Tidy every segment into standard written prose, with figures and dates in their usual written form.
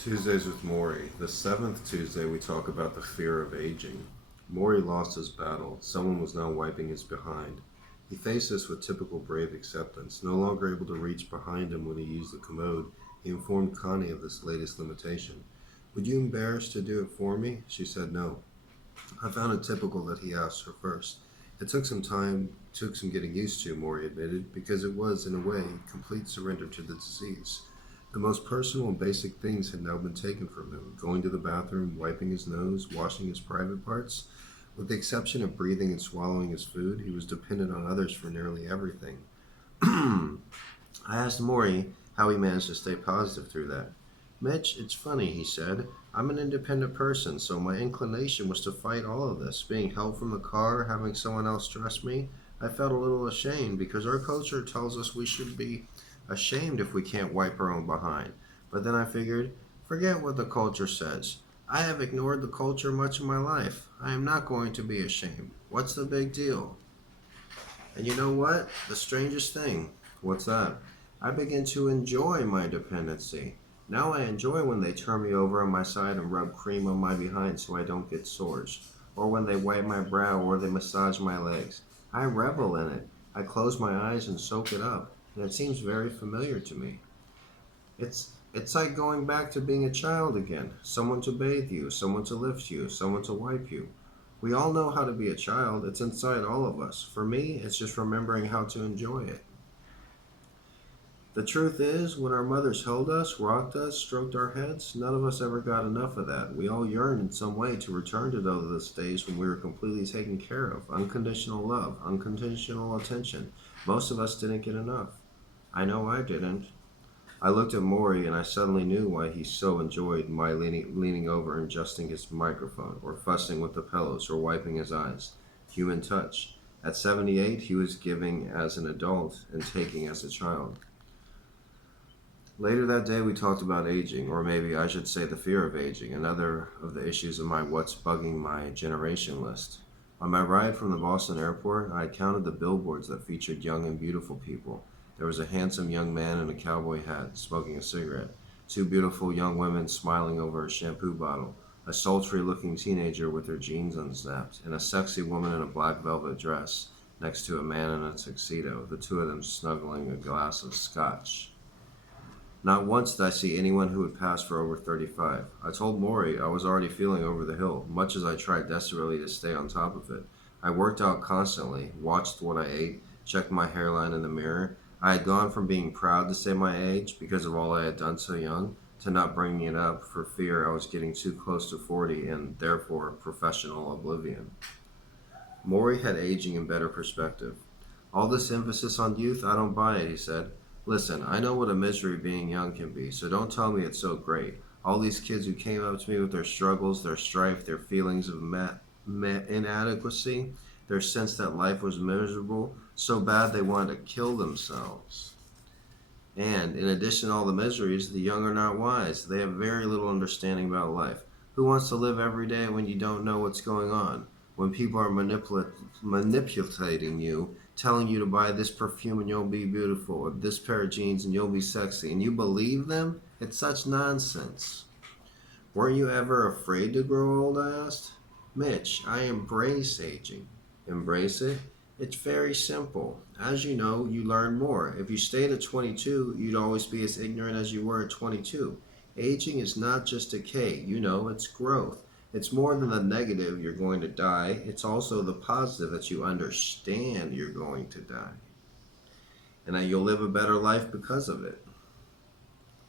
Tuesdays with Morrie. The seventh Tuesday, we talk about the fear of aging. Morrie lost his battle. Someone was now wiping his behind. He faced this with typical brave acceptance. No longer able to reach behind him when he used the commode, he informed Connie of this latest limitation. Would you embarrass to do it for me? She said no. I found it typical that he asked her first. It took some getting used to, Morrie admitted, because it was, in a way, complete surrender to the disease. The most personal and basic things had now been taken from him, going to the bathroom, wiping his nose, washing his private parts. With the exception of breathing and swallowing his food, he was dependent on others for nearly everything. I asked Morrie how he managed to stay positive through that. Mitch, it's funny, he said. I'm an independent person, so my inclination was to fight all of this. Being held from the car, having someone else dress me, I felt a little ashamed because our culture tells us we should be ashamed if we can't wipe our own behind. But then I figured, forget what the culture says. I have ignored the culture much of my life. I am not going to be ashamed. What's the big deal? And you know what? The strangest thing. What's that? I begin to enjoy my dependency. Now I enjoy when they turn me over on my side and rub cream on my behind so I don't get sores, or when they wipe my brow or they massage my legs. I revel in it. I close my eyes and soak it up, and it seems very familiar to me. It's like going back to being a child again. Someone to bathe you, someone to lift you, someone to wipe you. We all know how to be a child. It's inside all of us. For me, it's just remembering how to enjoy it. The truth is, when our mothers held us, rocked us, stroked our heads, none of us ever got enough of that. We all yearned in some way to return to those days when we were completely taken care of. Unconditional love, unconditional attention. Most of us didn't get enough. I know I didn't. I looked at Morrie and I suddenly knew why he so enjoyed my leaning over and adjusting his microphone, or fussing with the pillows, or wiping his eyes. Human touch. At 78, he was giving as an adult and taking as a child. Later that day, we talked about aging, or maybe I should say the fear of aging, another of the issues of my what's bugging my generation list. On my ride from the Boston airport, I counted the billboards that featured young and beautiful people. There was a handsome young man in a cowboy hat, smoking a cigarette, two beautiful young women smiling over a shampoo bottle, a sultry-looking teenager with her jeans unzipped, and a sexy woman in a black velvet dress next to a man in a tuxedo, the two of them snuggling a glass of scotch. Not once did I see anyone who had passed for over 35. I told Morrie I was already feeling over the hill, much as I tried desperately to stay on top of it. I worked out constantly, watched what I ate, checked my hairline in the mirror. I had gone from being proud to say my age because of all I had done so young, to not bringing it up for fear I was getting too close to 40 and therefore professional oblivion. Morrie had aging in better perspective. All this emphasis on youth, I don't buy it, he said. Listen, I know what a misery being young can be, so don't tell me it's so great. All these kids who came up to me with their struggles, their strife, their feelings of inadequacy, their sense that life was miserable, so bad they wanted to kill themselves. And, in addition to all the miseries, the young are not wise. They have very little understanding about life. Who wants to live every day when you don't know what's going on? When people are manipulating you, telling you to buy this perfume and you'll be beautiful, or this pair of jeans and you'll be sexy, and you believe them? It's such nonsense. Weren't you ever afraid to grow old? I asked. Mitch, I embrace aging. Embrace it? It's very simple. As you know, you learn more. If you stayed at 22, you'd always be as ignorant as you were at 22. Aging is not just decay, it's growth. It's more than the negative, you're going to die. It's also the positive that you understand you're going to die. And that you'll live a better life because of it.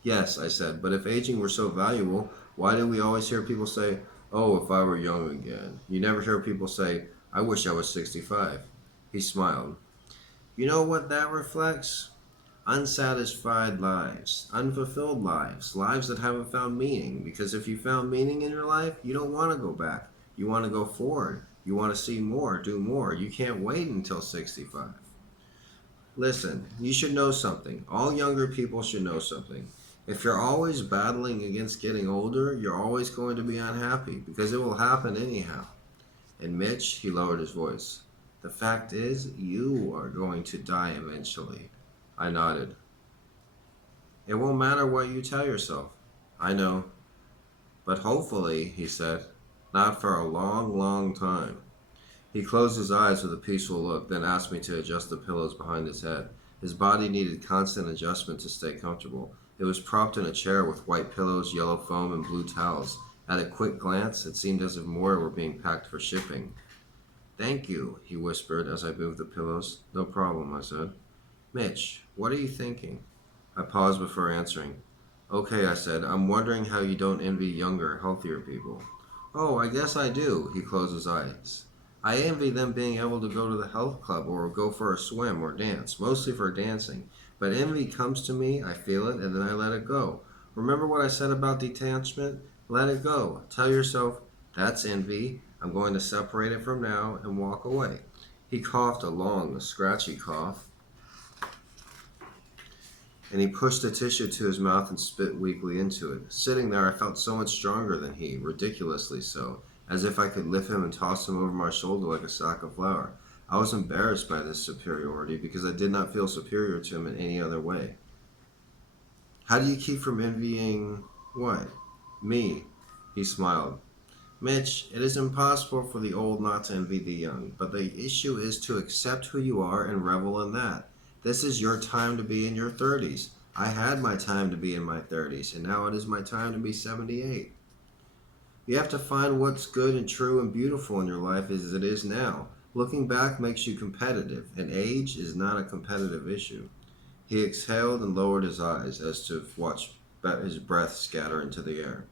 Yes, I said, but if aging were so valuable, why do we always hear people say, oh, if I were young again? You never hear people say, I wish I was 65. He smiled. You know what that reflects? Unsatisfied lives, unfulfilled lives, lives that haven't found meaning. Because if you found meaning in your life, you don't want to go back. You want to go forward. You want to see more, do more. You can't wait until 65. Listen, you should know something. All younger people should know something. If you're always battling against getting older, you're always going to be unhappy because it will happen anyhow. And Mitch, he lowered his voice. The fact is, you are going to die eventually. I nodded. It won't matter what you tell yourself. I know. But hopefully, he said, not for a long, long time. He closed his eyes with a peaceful look, then asked me to adjust the pillows behind his head. His body needed constant adjustment to stay comfortable. It was propped in a chair with white pillows, yellow foam, and blue towels. At a quick glance, it seemed as if Morrie were being packed for shipping. Thank you, he whispered as I moved the pillows. No problem, I said. Mitch, what are you thinking? I paused before answering. Okay, I said, I'm wondering how you don't envy younger, healthier people. Oh, I guess I do, he closed his eyes. I envy them being able to go to the health club or go for a swim or dance, mostly for dancing. But envy comes to me, I feel it, and then I let it go. Remember what I said about detachment? Let it go. Tell yourself, that's envy. I'm going to separate it from now and walk away. He coughed a long, scratchy cough, and he pushed the tissue to his mouth and spit weakly into it. Sitting there, I felt so much stronger than he, ridiculously so, as if I could lift him and toss him over my shoulder like a sack of flour. I was embarrassed by this superiority because I did not feel superior to him in any other way. How do you keep from envying what? Me. He smiled. Mitch, it is impossible for the old not to envy the young, but the issue is to accept who you are and revel in that. This is your time to be in your 30s. I had my time to be in my 30s, and now it is my time to be 78. You have to find what's good and true and beautiful in your life as it is now. Looking back makes you competitive, and age is not a competitive issue. He exhaled and lowered his eyes as to watch his breath scatter into the air.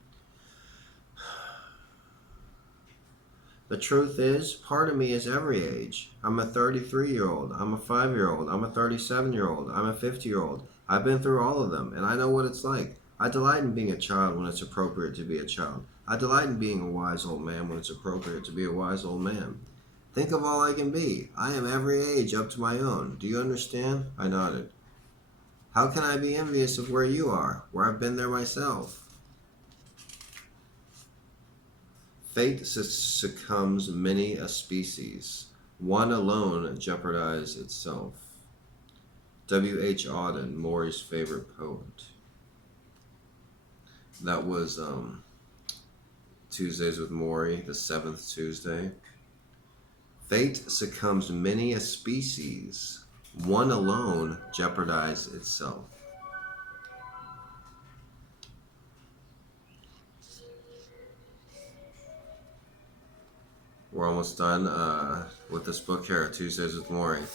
The truth is, part of me is every age. I'm a 33-year-old. I'm a 5-year-old. I'm a 37-year-old. I'm a 50-year-old. I've been through all of them, and I know what it's like. I delight in being a child when it's appropriate to be a child. I delight in being a wise old man when it's appropriate to be a wise old man. Think of all I can be. I am every age up to my own. Do you understand? I nodded. How can I be envious of where you are, where I've been there myself? Fate succumbs many a species. One alone jeopardize itself. W.H. Auden, Morrie's favorite poet. That was Tuesdays with Morrie, the 7th Tuesday. Fate succumbs many a species. One alone jeopardize itself. We're almost done with this book here, Tuesdays with Morrie.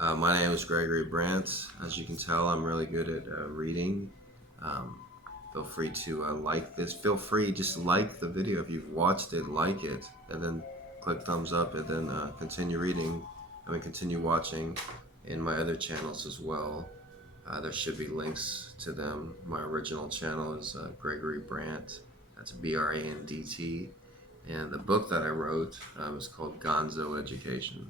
My name is Gregory Brandt. As you can tell, I'm really good at reading. Um, Feel free to like this. Feel free, just like the video if you've watched it, like it, and then click thumbs up, and then continue reading. Continue watching in my other channels as well. There should be links to them. My original channel is Gregory Brandt. That's Brandt. And the book that I wrote is called Gonzo Education.